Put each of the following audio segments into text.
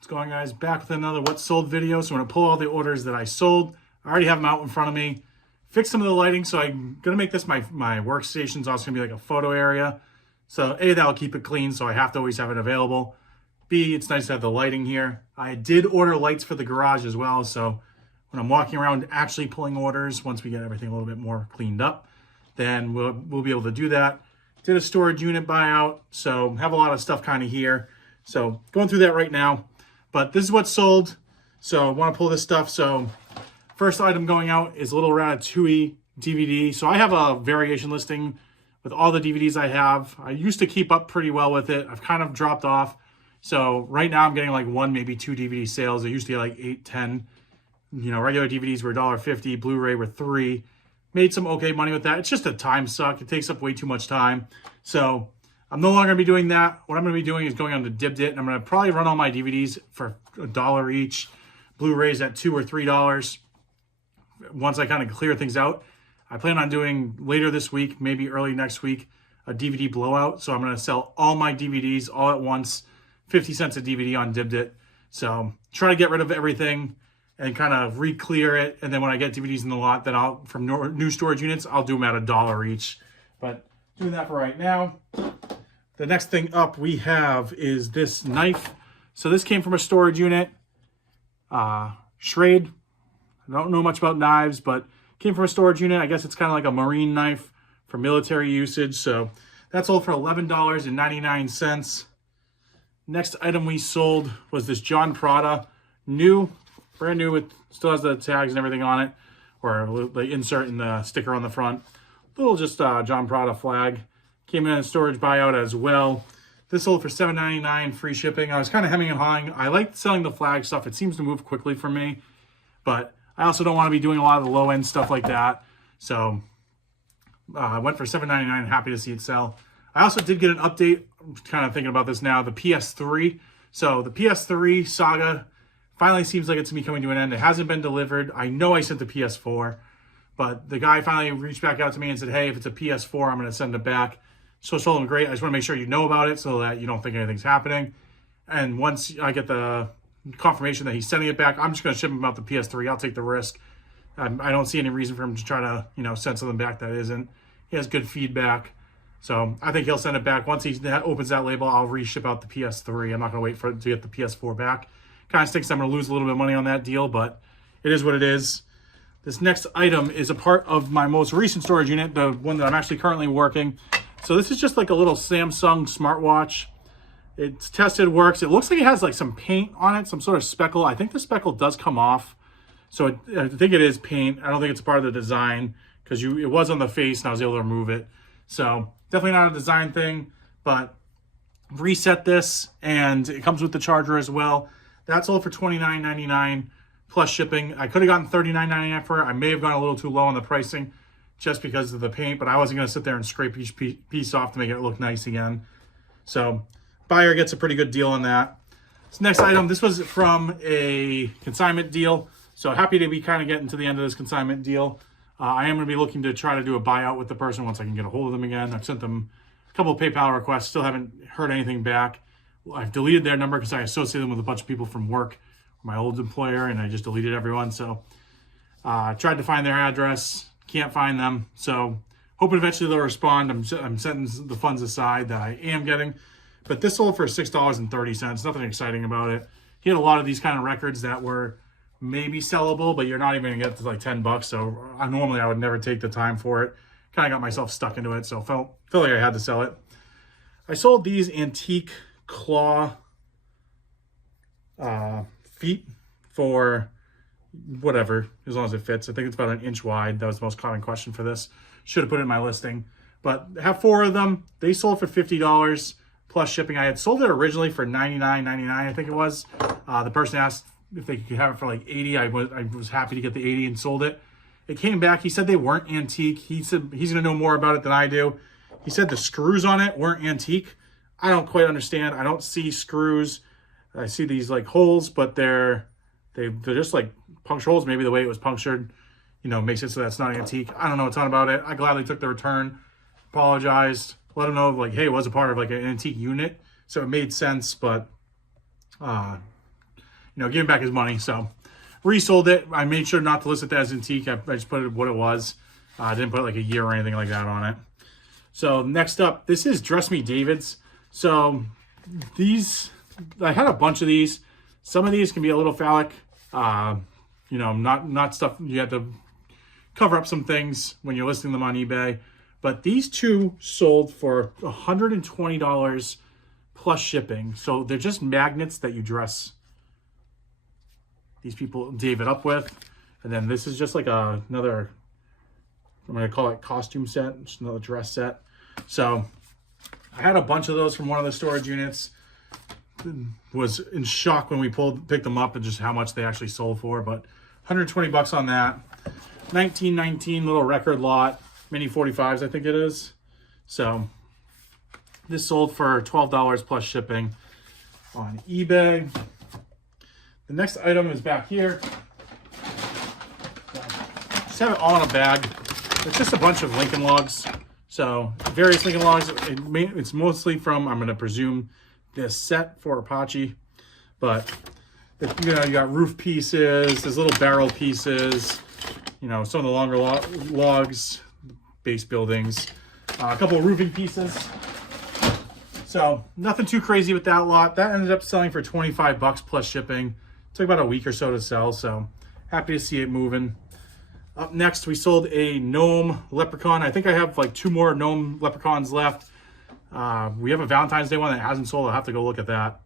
What's going on, guys? Back with another What Sold video. So I'm going to pull all the orders that I sold. I already have them out in front of me. Fix some of the lighting, so I'm going to make this my workstation. It's also going to be like a photo area. So A, that'll keep it clean, so I have to always have it available. B, it's nice to have the lighting here. I did order lights for the garage as well, so when I'm walking around actually pulling orders, once we get everything a little bit more cleaned up, then we'll be able to do that. Did a storage unit buyout, so have a lot of stuff kind of here. So going through that right now. But this is what's sold. So I want to pull this stuff. So first item going out is a little Ratatouille DVD. So I have a variation listing with all the DVDs I have. I used to keep up pretty well with it. I've kind of dropped off. So right now I'm getting like 1, maybe 2 DVD sales. I used to get like 8, 10. You know, regular DVDs were $1.50. Blu-ray were $3. Made some okay money with that. It's just a time suck. It takes up way too much time. So I'm no longer going to be doing that. What I'm going to be doing is going on to Dibdit, and I'm going to probably run all my DVDs for $1 each. Blu-rays at $2 or $3. Once I kind of clear things out, I plan on doing later this week, maybe early next week, a DVD blowout. So I'm going to sell all my DVDs all at once, 50 cents a DVD on Dibdit. So try to get rid of everything and kind of re-clear it. And then when I get DVDs in the lot, then from new storage units, I'll do them at $1 each. But doing that for right now. The next thing up we have is this knife. So this came from a storage unit. Schrade. I don't know much about knives, but came from a storage unit. I guess it's kind of like a marine knife for military usage. So that's sold for $11.99. Next item we sold was this John Prada. Brand new, it still has the tags and everything on it, or the insert and the sticker on the front. Little just John Prada flag. Came in a storage buyout as well. This sold for $7.99, free shipping. I was kind of hemming and hawing. I like selling the flag stuff. It seems to move quickly for me, but I also don't want to be doing a lot of the low-end stuff like that. So I went for $7.99. Happy to see it sell. I also did get an update. I'm kind of thinking about this now. The PS3. So the PS3 saga finally seems like it's coming to an end. It hasn't been delivered. I know I sent the PS4, but the guy finally reached back out to me and said, hey, if it's a PS4, I'm going to send it back. So I told him, great. I just want to make sure you know about it so that you don't think anything's happening. And once I get the confirmation that he's sending it back, I'm just going to ship him out the PS3. I'll take the risk. I don't see any reason for him to try to, send something back that isn't. He has good feedback. So I think he'll send it back. Once he opens that label, I'll reship out the PS3. I'm not going to wait for it to get the PS4 back. Kind of stinks I'm going to lose a little bit of money on that deal, but it is what it is. This next item is a part of my most recent storage unit, the one that I'm actually currently working. So this is just like a little Samsung smartwatch. It's tested, works. It looks like it has like some paint on it, some sort of speckle. I think the speckle does come off. So I think it is paint. I don't think it's a part of the design because it was on the face and I was able to remove it. So definitely not a design thing, but reset this and it comes with the charger as well. That sold for $29.99 plus shipping. I could have gotten $39.99 for it. I may have gone a little too low on the pricing just because of the paint, but I wasn't going to sit there and scrape each piece off to make it look nice again. So buyer gets a pretty good deal on that. This next item, this was from a consignment deal. So happy to be kind of getting to the end of this consignment deal. I am going to be looking to try to do a buyout with the person once I can get a hold of them again. I've sent them a couple of PayPal requests. Still haven't heard anything back. I've deleted their number because I associate them with a bunch of people from work, my old employer, and I just deleted everyone. So tried to find their address, can't find them. So hoping eventually they'll respond. I'm setting the funds aside that I am getting. But this sold for $6.30. Nothing exciting about it. He had a lot of these kind of records that were maybe sellable, but you're not even gonna get to like $10. So normally I would never take the time for it. Kind of got myself stuck into it, so felt like I had to sell it. I sold these antique claw feet for whatever, as long as it fits. I think it's about 1 inch wide. That was the most common question for this. Should have put it in my listing. But I have 4 of them. They sold for $50 plus shipping. I had sold it originally for $99.99, I think it was. The person asked if they could have it for like $80. I was happy to get the $80 and sold it. It came back. He said they weren't antique. He said he's going to know more about it than I do. He said the screws on it weren't antique. I don't quite understand. I don't see screws. I see these like holes, but they're just like puncture holes. Maybe the way it was punctured, makes it so that's not antique. I don't know a ton about it. I gladly took the return, apologized, let him know like, hey, it was a part of like an antique unit, so it made sense. But give him back his money. So resold it. I made sure not to list it as antique. I just put it what it was. I didn't put like a year or anything like that on it. So next up, this is Dress Me David's. So these, I had a bunch of these. Some of these can be a little phallic. Not stuff you have to cover up some things when you're listing them on eBay. But these two sold for $120 plus shipping. So they're just magnets that you dress these people, David, up with. And then this is just like another, I'm going to call it costume set, just another dress set. So I had a bunch of those from one of the storage units. Was in shock when we picked them up and just how much they actually sold for. But 120 bucks on that. 1919 little record lot, mini 45s I think it is. So this sold for $12 plus shipping on eBay. The next item is back here. Just have it all in a bag. It's just a bunch of Lincoln logs. So various Lincoln logs. It's mostly from, I'm going to presume, this set for Apache. But you got roof pieces, there's little barrel pieces, some of the longer logs, base buildings, a couple of roofing pieces. So nothing too crazy with that lot. That ended up selling for 25 bucks plus shipping. Took about a week or so to sell, so happy to see it moving. Up next, we sold a gnome leprechaun. I think I have like 2 more gnome leprechauns left. We have a Valentine's Day one that hasn't sold. I'll have to go look at that.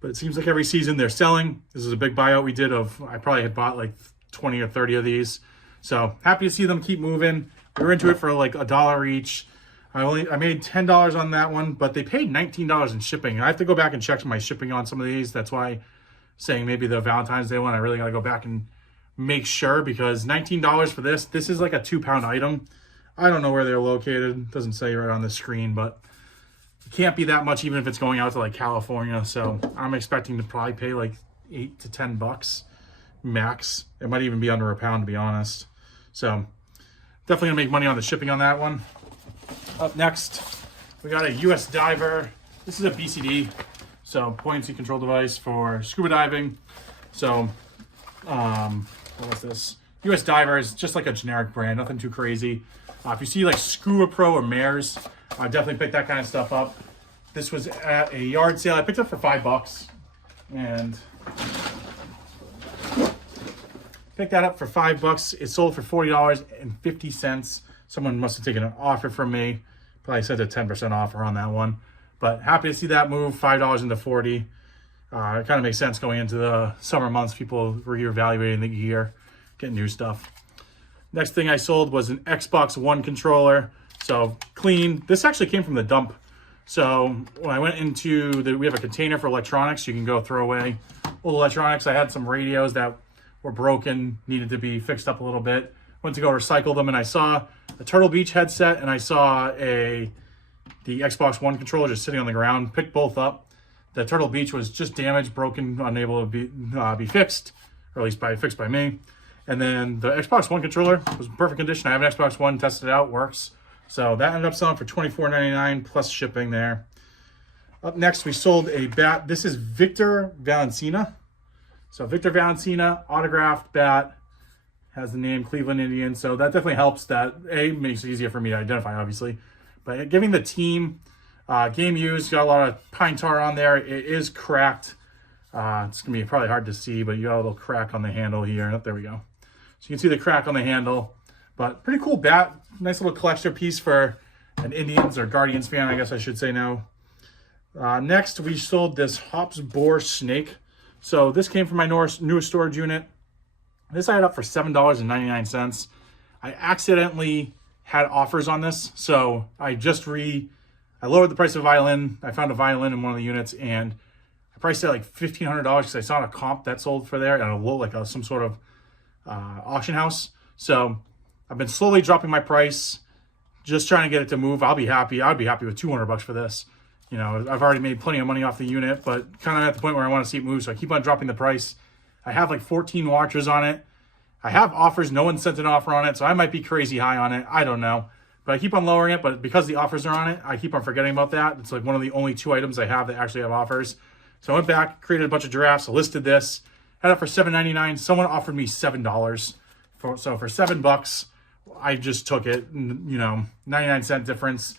But it seems like every season they're selling. This is a big buyout we did I probably had bought like 20 or 30 of these. So happy to see them keep moving. We were into it for like $1 each. I made $10 on that one, but they paid $19 in shipping. I have to go back and check my shipping on some of these. That's why saying maybe the Valentine's Day one, I really got to go back and make sure, because $19 for this is like a 2-pound item. I don't know where they're located. It doesn't say right on the screen, but it can't be that much even if it's going out to like California. So I'm expecting to probably pay like $8 to $10 max. It might even be under a pound, to be honest. So definitely gonna make money on the shipping on that one. Up next, we got a US diver. This is a BCD, so buoyancy control device for scuba diving. So what was this? US diver is just like a generic brand, nothing too crazy. If you see like Scuba Pro or Mares, I definitely picked that kind of stuff up. This was at a yard sale. I picked it up for $5 and picked that up for $5. It sold for $40.50. Someone must have taken an offer from me. Probably sent a 10% offer on that one. But happy to see that move, $5 into $40. It kind of makes sense going into the summer months. People reevaluating the gear, getting new stuff. Next thing I sold was an Xbox One controller. So clean. This actually came from the dump. So when I went into we have a container for electronics. You can go throw away old electronics. I had some radios that were broken, needed to be fixed up a little bit. Went to go recycle them, and I saw a Turtle Beach headset, and I saw the Xbox One controller just sitting on the ground. Picked both up. The Turtle Beach was just damaged, broken, unable to be fixed, or at least fixed by me. And then the Xbox One controller was in perfect condition. I have an Xbox One, tested it out, works. So that ended up selling for $24.99 plus shipping there. Up next, we sold a bat. This is Victor Valencina. So Victor Valencina, autographed bat, has the name Cleveland Indians. So that definitely helps. That makes it easier for me to identify, obviously. But giving the team game used, got a lot of pine tar on there. It is cracked. It's going to be probably hard to see, but you got a little crack on the handle here. Oh, there we go. So you can see the crack on the handle. But pretty cool bat. Nice little collector piece for an Indians or Guardians fan, I guess I should say now. Next, we sold this Hops Boar Snake. So this came from my newest storage unit. This I had up for $7.99. I accidentally had offers on this. So I lowered the price of a violin. I found a violin in one of the units, and I priced it at like $1,500 because I saw a comp that sold for there at some sort of auction house. So I've been slowly dropping my price, just trying to get it to move. I'll be happy. I'd be happy with $200 for this. I've already made plenty of money off the unit, but kind of at the point where I want to see it move. So I keep on dropping the price. I have like 14 watchers on it. I have offers. No one sent an offer on it, so I might be crazy high on it. I don't know. But I keep on lowering it, but because the offers are on it, I keep on forgetting about that. It's like one of the only 2 items I have that actually have offers. So I went back, created a bunch of giraffes, listed this, had it for $7.99. Someone offered me $7. So for $7, I just took it, you know, 99-cent difference.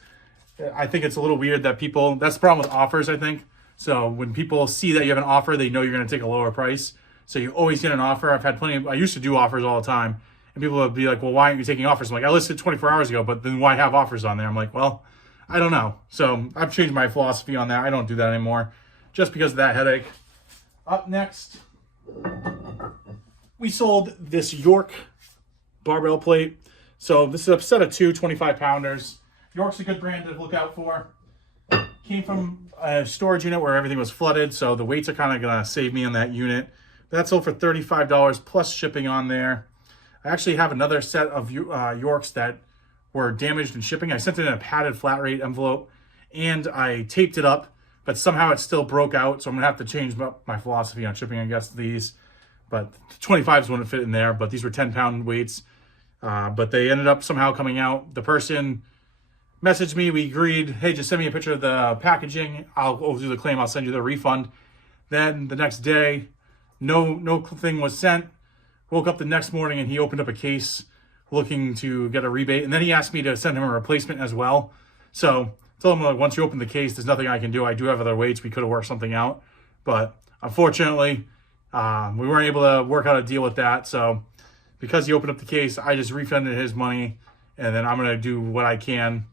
I think it's a little weird that people, that's the problem with offers, I think. So when people see that you have an offer, they know you're going to take a lower price. So you always get an offer. I've had plenty of, I used to do offers all the time. And people would be like, well, why aren't you taking offers? I'm like, I listed 24 hours ago, but then why have offers on there? I'm like, well, I don't know. So I've changed my philosophy on that. I don't do that anymore just because of that headache. Up next, we sold this York barbell plate. So this is a set of two 25-pounders. York's a good brand to look out for. Came from a storage unit where everything was flooded, so the weights are kind of going to save me on that unit. That sold for $35 plus shipping on there. I actually have another set of Yorks that were damaged in shipping. I sent it in a padded flat rate envelope, and I taped it up, but somehow it still broke out, so I'm going to have to change my philosophy on shipping, I guess, these. But 25s wouldn't fit in there, but these were 10-pound weights. But they ended up somehow coming out. The person messaged me, we agreed, hey, just send me a picture of the packaging. I'll go do the claim, I'll send you the refund. Then the next day, no thing was sent. Woke up the next morning and he opened up a case looking to get a rebate. And then he asked me to send him a replacement as well. So I told him, like, once you open the case, there's nothing I can do. I do have other weights. We could have worked something out. But unfortunately, we weren't able to work out a deal with that. So because he opened up the case, I just refunded his money. And then I'm going to do what I can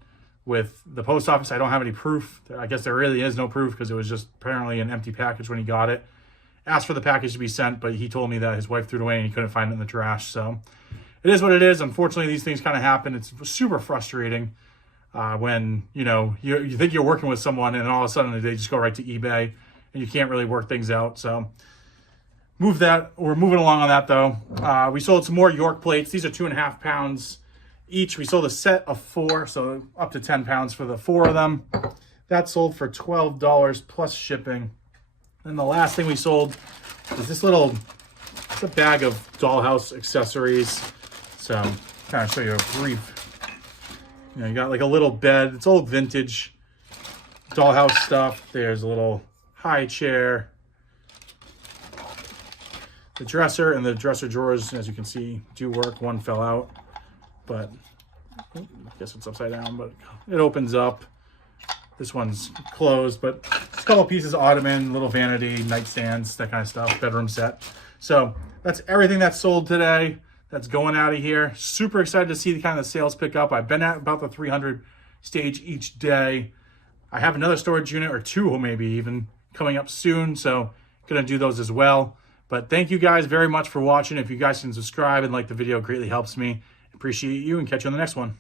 with the post office. I don't have any proof. I guess there really is no proof because it was just apparently an empty package when he got it. Asked for the package to be sent, but he told me that his wife threw it away and he couldn't find it in the trash. So it is what it is. Unfortunately, these things kind of happen. It's super frustrating when, you know, you think you're working with someone and all of a sudden they just go right to eBay and you can't really work things out. So we're moving along on that though. We sold some more York plates. These are 2.5 pounds each. We sold a set of 4, so up to 10 pounds for the 4 of them. That sold for $12 plus shipping. And the last thing we sold is this it's a bag of dollhouse accessories. So kind of show you a brief, you know, you got like a little bed. It's old vintage dollhouse stuff. There's a little high chair. The dresser and the dresser drawers, as you can see, do work. One fell out, but I guess it's upside down, but it opens up. This one's closed, but it's a couple pieces of ottoman, little vanity, nightstands, that kind of stuff, bedroom set. So that's everything that's sold today. That's going out of here. Super excited to see the kind of sales pick up. I've been at about the 300 stage each day. I have another storage unit or 2 maybe even coming up soon, so gonna do those as well. But thank you guys very much for watching. If you guys can subscribe and like the video, it greatly helps me. Appreciate you and catch you on the next one.